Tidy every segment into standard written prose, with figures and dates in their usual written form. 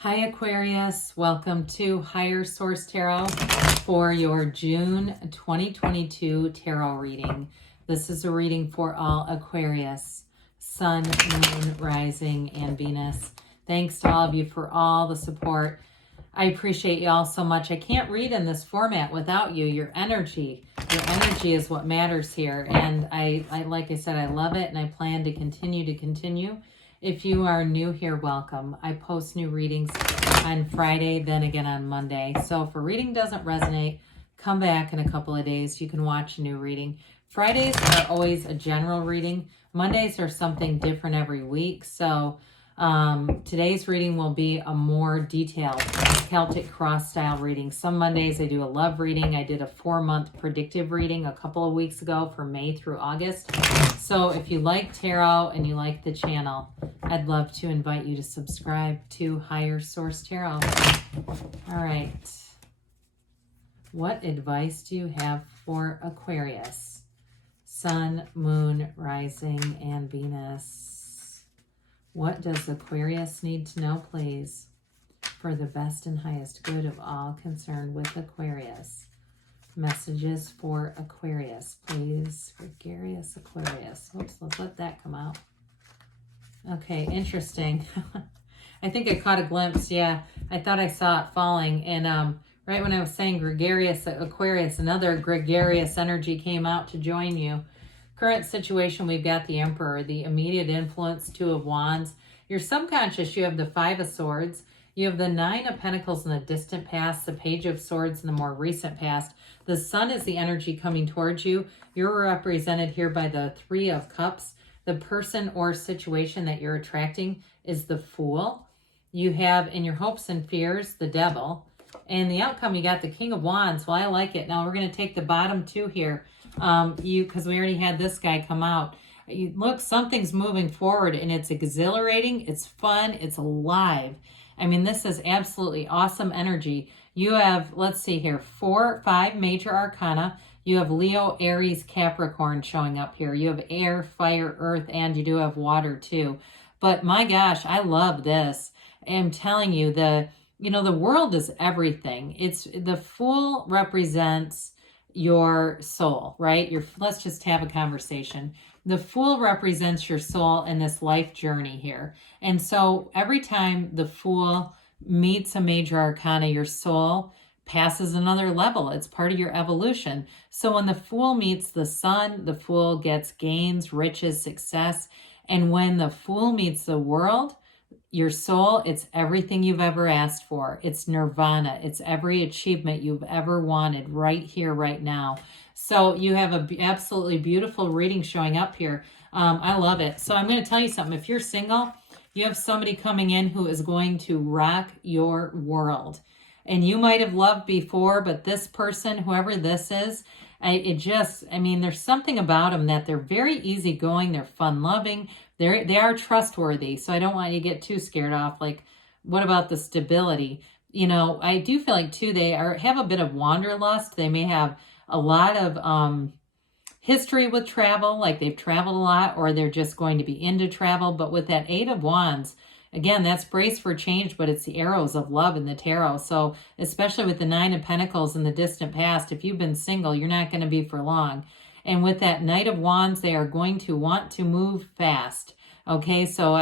Hi Aquarius, welcome to Higher Source Tarot for your June 2022 tarot reading. This is a reading for all Aquarius, Sun, Moon, Rising, and Venus. Thanks to all of you for all the support. I appreciate you all so much. I can't read in this format without you. Your energy is what matters here. And I like I said, I love it and I plan to continue. If you are new here, welcome. I post new readings on Friday, then again on Monday. So if a reading doesn't resonate, come back in a couple of days. You can watch a new reading. Fridays are always a general reading. Mondays are something different every week. So today's reading will be a more detailed Celtic cross style reading. Some Mondays I do a love reading. I did a 4-month predictive reading a couple of weeks ago for May through August. So if you like tarot and you like the channel, I'd love to invite you to subscribe to Higher Source Tarot. All right. What advice do you have for Aquarius? Sun, Moon, Rising, and Venus. What does Aquarius need to know, please, for the best and highest good of all concerned with Aquarius? Messages for Aquarius, please. Gregarious Aquarius. Oops, let's let that come out. Okay, interesting. I think I caught a glimpse. Yeah, I thought I saw it falling. And right when I was saying gregarious Aquarius, another gregarious energy came out to join you. Current situation, we've got the Emperor, the immediate influence, 2 of Wands. Your subconscious, you have the 5 of Swords. You have the 9 of Pentacles in the distant past, the Page of Swords in the more recent past. The Sun is the energy coming towards you. You're represented here by the 3 of Cups. The person or situation that you're attracting is the Fool. You have in your hopes and fears the Devil. And the outcome, you got the King of Wands. Well, I like it. Now we're going to take the bottom 2 here. Because we already had this guy come out. Look, something's moving forward and it's exhilarating. It's fun. It's alive. I mean, this is absolutely awesome energy. You have, let's see here, 5 major arcana. You have Leo, Aries, Capricorn showing up here. You have air, fire, earth, and you do have water too. But my gosh, I love this. I'm telling you, the world is everything. The Fool represents your soul, right? Let's just have a conversation. The Fool represents your soul in this life journey here. And so every time the Fool meets a major arcana, your soul passes another level. It's part of your evolution. So when the Fool meets the Sun, the Fool gets gains, riches, success. And when the Fool meets the world, your soul, it's everything you've ever asked for. It's nirvana. It's every achievement you've ever wanted right here, right now. So you have an absolutely beautiful reading showing up here. I love it. So I'm going to tell you something. If you're single, you have somebody coming in who is going to rock your world. And you might have loved before, but this person, whoever this is, there's something about them that they're very easygoing. They're fun-loving. They are trustworthy. So I don't want you to get too scared off. Like, what about the stability? I do feel like too, they have a bit of wanderlust. They may have a lot of history with travel, like they've traveled a lot, or they're just going to be into travel. But with that 8 of Wands, again, that's brace for change, but it's the arrows of love in the tarot. So especially with the 9 of Pentacles in the distant past, if you've been single, you're not going to be for long. And with that Knight of Wands, they are going to want to move fast. Okay, so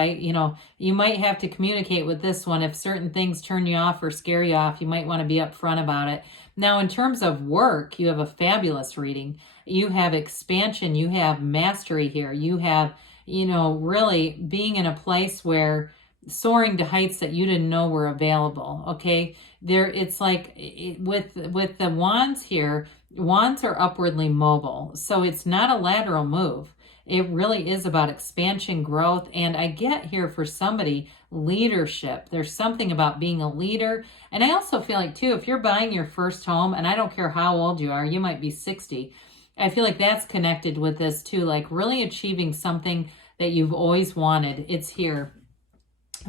you might have to communicate with this one. If certain things turn you off or scare you off, you might want to be upfront about it. Now, in terms of work, you have a fabulous reading. You have expansion. You have mastery here. You have, really being in a place where soaring to heights that you didn't know were available. Okay, it's like with the wands here, wands are upwardly mobile. So it's not a lateral move. It really is about expansion, growth, and I get here for somebody, leadership. There's something about being a leader. And I also feel like, too, if you're buying your first home, and I don't care how old you are, you might be 60, I feel like that's connected with this, too, like really achieving something that you've always wanted. It's here.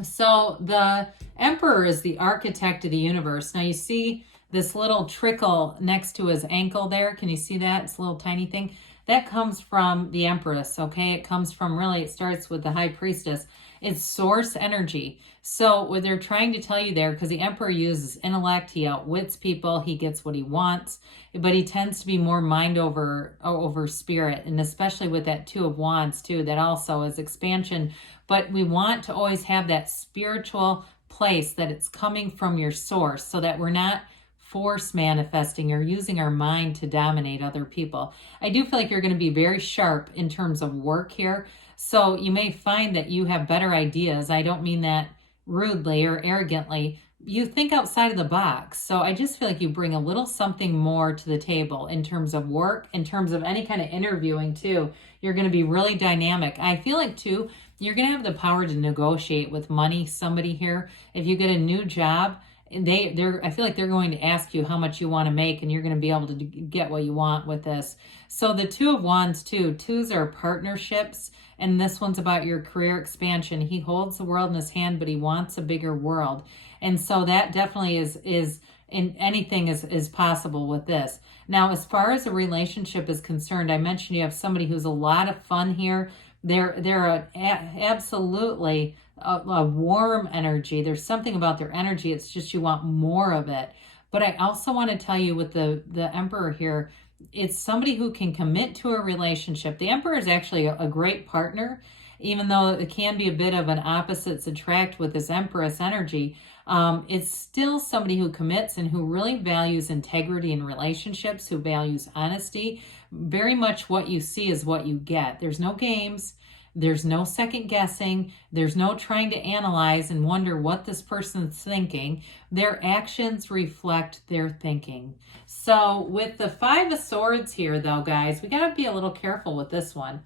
So the Emperor is the architect of the universe. Now you see this little trickle next to his ankle there. Can you see that? It's a little tiny thing. That comes from the Empress, okay? It comes from it starts with the High Priestess. It's source energy. So what they're trying to tell you there, because the Emperor uses intellect, he outwits people, he gets what he wants, but he tends to be more mind over spirit, and especially with that Two of Wands too, that also is expansion. But we want to always have that spiritual place that it's coming from your source, so that we're not force manifesting or using our mind to dominate other people. I do feel like you're going to be very sharp in terms of work here. So you may find that you have better ideas. I don't mean that rudely or arrogantly. You think outside of the box. So I just feel like you bring a little something more to the table in terms of work, in terms of any kind of interviewing too. You're going to be really dynamic. I feel like too, you're going to have the power to negotiate with money, somebody here. If you get a new job, I feel like they're going to ask you how much you want to make, and you're going to be able to get what you want with this. So the Two of Wands too, twos are partnerships, and this one's about your career expansion. He holds the world in his hand, but he wants a bigger world. And so that definitely is in anything is possible with this. Now, as far as a relationship is concerned, I mentioned you have somebody who's a lot of fun here. They're absolutely a warm energy. There's something about their energy. It's just you want more of it. But I also want to tell you with the Emperor here, it's somebody who can commit to a relationship. The Emperor is actually a great partner, even though it can be a bit of an opposites attract with this Empress energy. It's still somebody who commits and who really values integrity in relationships, who values honesty. Very much what you see is what you get. There's no games. There's no second guessing. There's no trying to analyze and wonder what this person's thinking. Their actions reflect their thinking. So with the Five of Swords here, though, guys, we got to be a little careful with this one.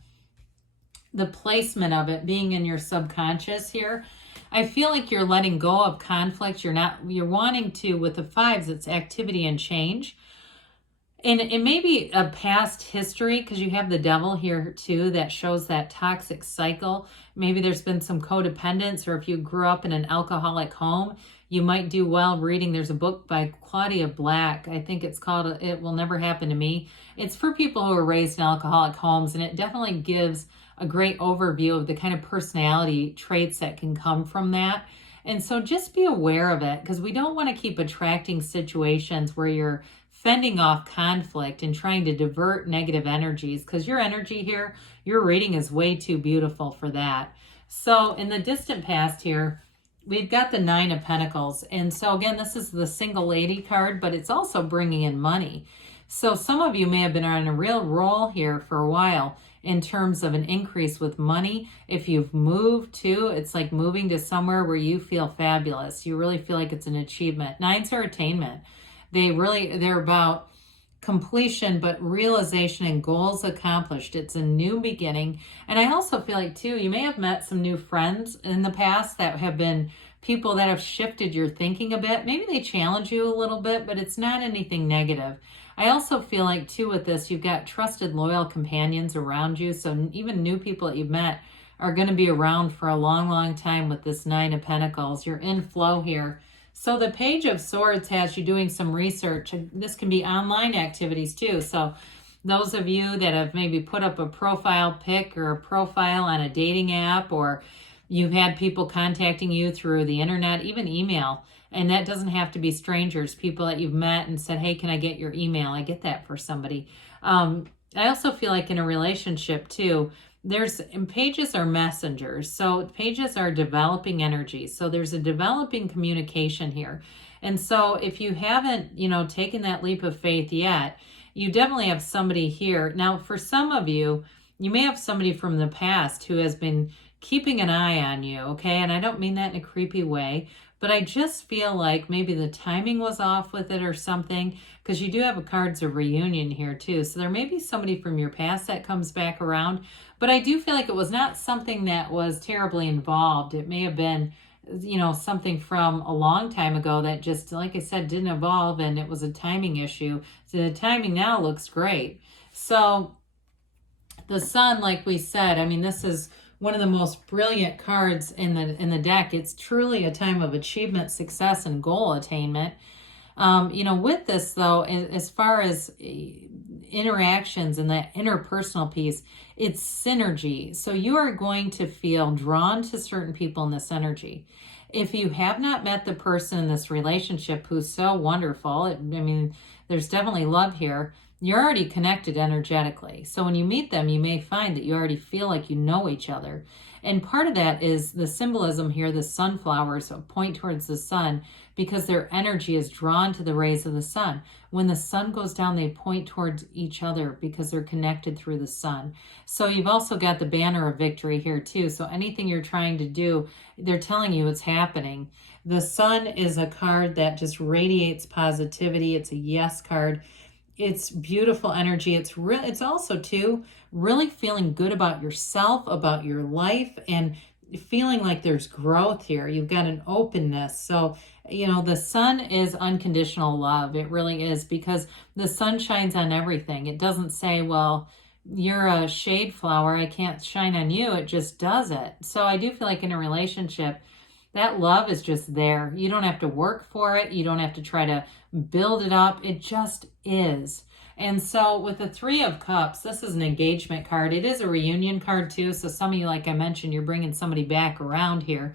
The placement of it being in your subconscious here. I feel like you're letting go of conflict. You're wanting to, with the fives, it's activity and change. And it may be a past history, because you have the Devil here too, that shows that toxic cycle. Maybe there's been some codependence, or if you grew up in an alcoholic home, you might do well reading. There's a book by Claudia Black. I think it's called It Will Never Happen to Me. It's for people who are raised in alcoholic homes, and it definitely gives a great overview of the kind of personality traits that can come from that. And so just be aware of it, because we don't want to keep attracting situations where you're fending off conflict and trying to divert negative energies, because your energy here, your reading is way too beautiful for that. So in the distant past here, we've got the Nine of Pentacles. And so again, this is the single lady card, but it's also bringing in money. So some of you may have been on a real roll here for a while in terms of an increase with money. If you've moved too, it's like moving to somewhere where you feel fabulous. You really feel like it's an achievement. Nines are attainment. They're about completion, but realization and goals accomplished. It's a new beginning. And I also feel like too, you may have met some new friends in the past that have been people that have shifted your thinking a bit. Maybe they challenge you a little bit, but it's not anything negative. I also feel like too with this, you've got trusted, loyal companions around you. So even new people that you've met are going to be around for a long, long time with this Nine of Pentacles. You're in flow here. So the Page of Swords has you doing some research. This can be online activities too. So those of you that have maybe put up a profile pic or a profile on a dating app, or you've had people contacting you through the internet, even email, and that doesn't have to be strangers, people that you've met and said, hey, can I get your email? I get that for somebody. I also feel like in a relationship too, pages are messengers. So pages are developing energy. So there's a developing communication here. And so if you haven't, taken that leap of faith yet, you definitely have somebody here. Now, for some of you, you may have somebody from the past who has been keeping an eye on you, okay? And I don't mean that in a creepy way, but I just feel like maybe the timing was off with it or something, because you do have a cards of reunion here too. So there may be somebody from your past that comes back around, but I do feel like it was not something that was terribly involved. It may have been, something from a long time ago that just, like I said, didn't evolve, and it was a timing issue. So the timing now looks great. So the Sun, like we said, I mean, this is one of the most brilliant cards in the deck. It's truly a time of achievement, success, and goal attainment. With this though, as far as interactions and that interpersonal piece, it's synergy. So you are going to feel drawn to certain people in this energy. If you have not met the person in this relationship who's so wonderful, I mean, there's definitely love here. You're already connected energetically. So when you meet them, you may find that you already feel like you know each other. And part of that is the symbolism here, the sunflowers point towards the sun because their energy is drawn to the rays of the sun. When the sun goes down, they point towards each other because they're connected through the sun. So you've also got the banner of victory here too. So anything you're trying to do, they're telling you it's happening. The sun is a card that just radiates positivity. It's a yes card. It's beautiful energy. It's also too really feeling good about yourself, about your life, and feeling like there's growth here. You've got an openness. So, you know, the sun is unconditional love. It really is, because the sun shines on everything. It doesn't say, well, you're a shade flower, I can't shine on you. It just does it. So I do feel like in a relationship, that love is just there. You don't have to work for it. You don't have to try to build it up. It just is. And so with the Three of Cups, this is an engagement card. It is a reunion card too. So some of you, like I mentioned, you're bringing somebody back around here.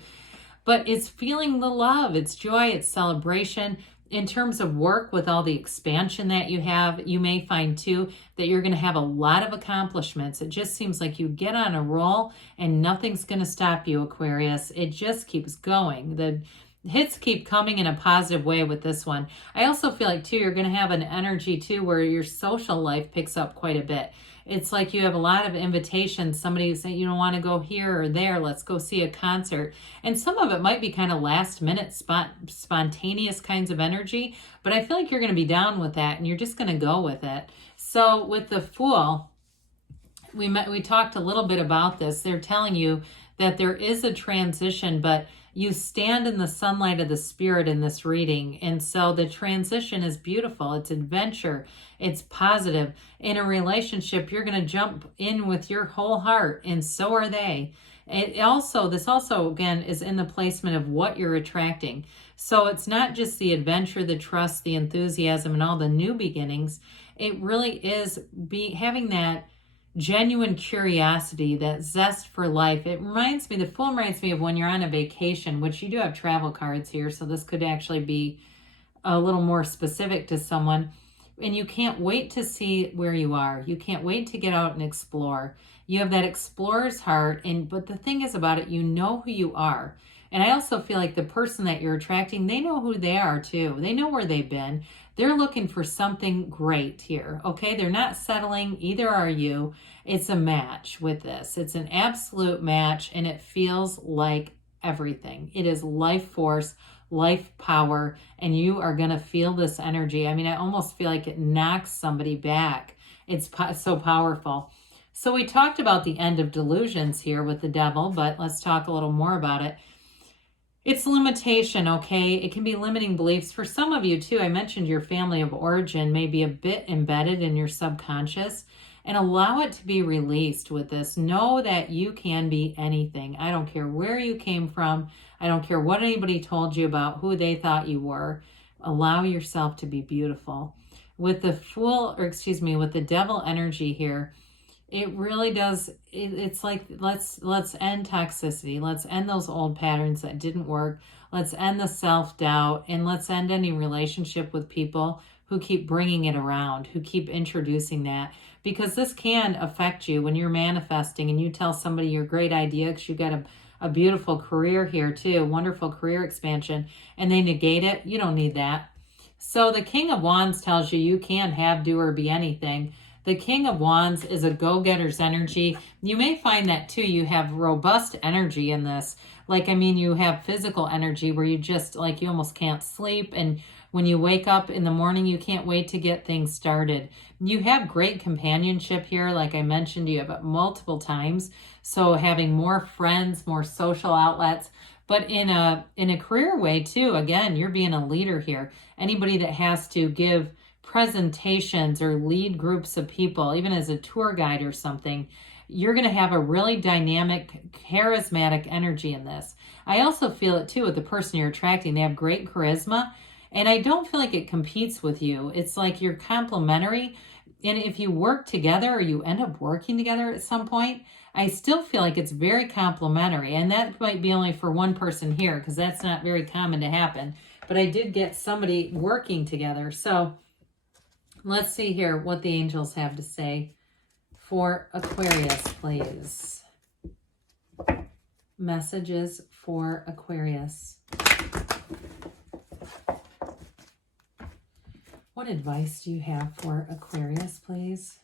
But it's feeling the love. It's joy. It's celebration. In terms of work, with all the expansion that you have, you may find too that you're going to have a lot of accomplishments. It just seems like you get on a roll and nothing's going to stop you, Aquarius. It just keeps going. The hits keep coming in a positive way with this one. I also feel like too, you're going to have an energy too where your social life picks up quite a bit. It's like you have a lot of invitations. Somebody saying, you don't want to go here or there. Let's go see a concert. And some of it might be kind of last minute spontaneous kinds of energy, but I feel like you're going to be down with that and you're just going to go with it. So with the Fool, we talked a little bit about this. They're telling you that there is a transition, but you stand in the sunlight of the spirit in this reading. And so the transition is beautiful. It's adventure. It's positive. In a relationship, you're going to jump in with your whole heart, and so are they. This also, again, is in the placement of what you're attracting. So it's not just the adventure, the trust, the enthusiasm, and all the new beginnings. It really is having that genuine curiosity, that zest for life. The Fool reminds me of when you're on a vacation, which you do have travel cards here, so this could actually be a little more specific to someone. And you can't wait to see where you are. You can't wait to get out and explore. You have that explorer's heart, but the thing is about it, you know who you are. And I also feel like the person that you're attracting, they know who they are too. They know where they've been. They're looking for something great here, okay? They're not settling, either are you. It's a match with this. It's an absolute match, and it feels like everything. It is life force, life power, and you are going to feel this energy. I mean, I almost feel like it knocks somebody back. It's so powerful. So we talked about the end of delusions here with the Devil, but let's talk a little more about it. It's limitation, okay? It can be limiting beliefs. For some of you too, I mentioned your family of origin may be a bit embedded in your subconscious, and allow it to be released with this. Know that you can be anything. I don't care where you came from. I don't care what anybody told you about who they thought you were. Allow yourself to be beautiful. With the with the Devil energy here, it really does. It's like, let's end toxicity. Let's end those old patterns that didn't work. Let's end the self-doubt, and let's end any relationship with people who keep bringing it around, who keep introducing that, because this can affect you when you're manifesting and you tell somebody your great idea because you got a beautiful career here too, wonderful career expansion, and they negate it. You don't need that. So the King of Wands tells you you can have, do, or be anything. The King of Wands is a go-getter's energy. You may find that too. You have robust energy in this. You have physical energy where you just, you almost can't sleep. And when you wake up in the morning, you can't wait to get things started. You have great companionship here. Like I mentioned, you have it multiple times. So having more friends, more social outlets. But in a career way too, again, you're being a leader here. Anybody that has to give presentations or lead groups of people, even as a tour guide or something, you're going to have a really dynamic, charismatic energy in this. I also feel it too with the person you're attracting. They have great charisma, and I don't feel like it competes with you. It's like you're complementary. And if you work together or you end up working together at some point, I still feel like it's very complimentary. And that might be only for one person here because that's not very common to happen. But I did get somebody working together. So let's see here what the angels have to say for Aquarius, please. Messages for Aquarius. What advice do you have for Aquarius, please?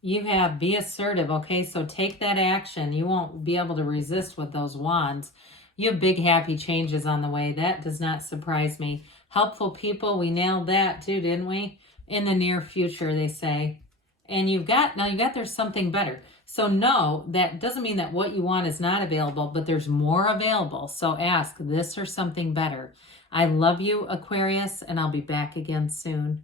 You have be assertive, okay? So take that action. You won't be able to resist with those wands. You have big happy changes on the way. That does not surprise me. Helpful people, we nailed that too, didn't we? In the near future, they say. And now you got there's something better. So no, that doesn't mean that what you want is not available, but there's more available. So ask this or something better. I love you, Aquarius, and I'll be back again soon.